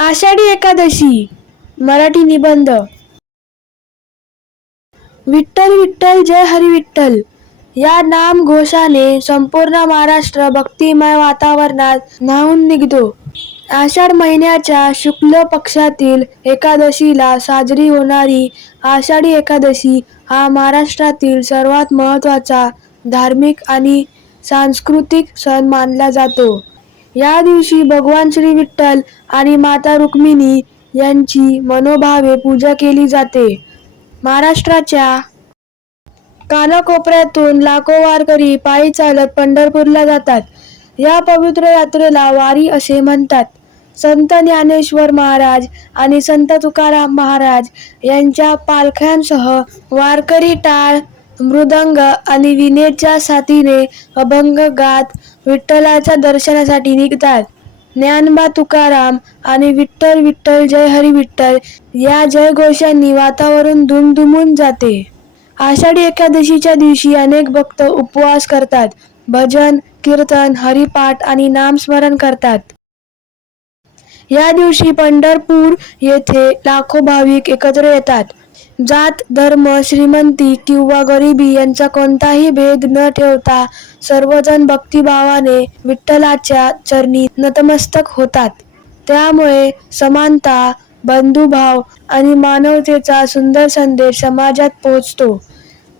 आषाढी एकादशी मराठी निबंध. विठ्ठल विठ्ठल जय हरी विठ्ठल या नाम घोषाने संपूर्ण महाराष्ट्र भक्तिमय वातावरणात न्हाऊन निघतो. आषाढ महिन्याच्या शुक्ल पक्षातील एकादशीला साजरी होणारी आषाढी एकादशी हा महाराष्ट्रातील सर्वात महत्त्वाचा धार्मिक आणि सांस्कृतिक सण मानला जातो. या दिवशी भगवान श्री विठ्ठल आणि माता रुक्मिणी यांची मनोभावे पूजा केली जाते. महाराष्ट्राच्या कानाकोपऱ्यातून लाखो वारकरी पायी चालत पंढरपूरला जातात. या पवित्र यात्रेला वारी असे म्हणतात. संत ज्ञानेश्वर महाराज आणि संत तुकाराम महाराज यांच्या पालख्यांसह वारकरी टाळ, मृदंग आणि वीणेच्या साथीने अभंग गात विठ्ठलाच्या दर्शनासाठी निघतात. ज्ञानोबा तुकाराम आणि विठ्ठल विठ्ठल जय हरी विठ्ठल या जयघोषांनी वातावरण दुमदुमून जाते. आषाढी एकादशीच्या दिवशी अनेक भक्त उपवास करतात, भजन, कीर्तन, हरिपाठ आणि नामस्मरण करतात. या दिवशी पंढरपूर येथे लाखो भाविक एकत्र येतात. जात, धर्म, श्रीमंती किंवा गरिबी यांचा कोणताही भेद न ठेवता सर्वजण भक्तिभावाने विठ्ठलाच्या चरणी नतमस्तक होतात. त्यामुळे समानता, बंधुभाव आणि मानवतेचा सुंदर संदेश समाजात पोहोचतो.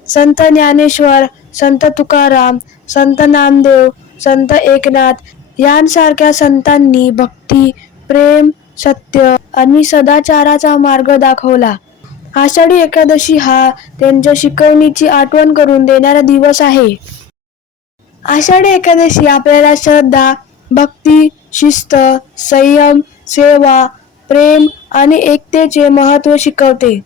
संत ज्ञानेश्वर, संत तुकाराम, संत नामदेव, संत एकनाथ यांसारख्या संतांनी भक्ती, प्रेम, सत्य आणि सदाचाराचा मार्ग दाखवला. आषाढी एकादशी हा त्यांच्या शिकवणीची आठवण करून देणारा दिवस आहे. आषाढी एकादशी आपल्याला श्रद्धा, भक्ती, शिस्त, संयम, सेवा, प्रेम आणि एकतेचे महत्त्व शिकवते.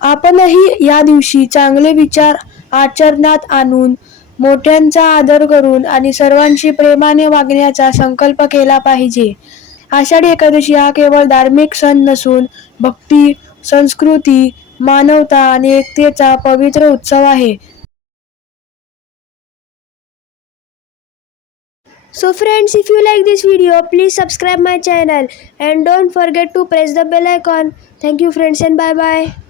आपणही या दिवशी चांगले विचार आचरणात आणून, मोठ्यांचा आदर करून आणि सर्वांशी प्रेमाने वागण्याचा संकल्प केला पाहिजे. आषाढी एकादशी हा केवळ धार्मिक सण नसून भक्ती, संस्कृती, मानवता आणि एकतेचा पवित्र उत्सव आहे. So friends, if you like this video, please subscribe my channel and don't forget to press the bell icon. Thank you friends and bye bye.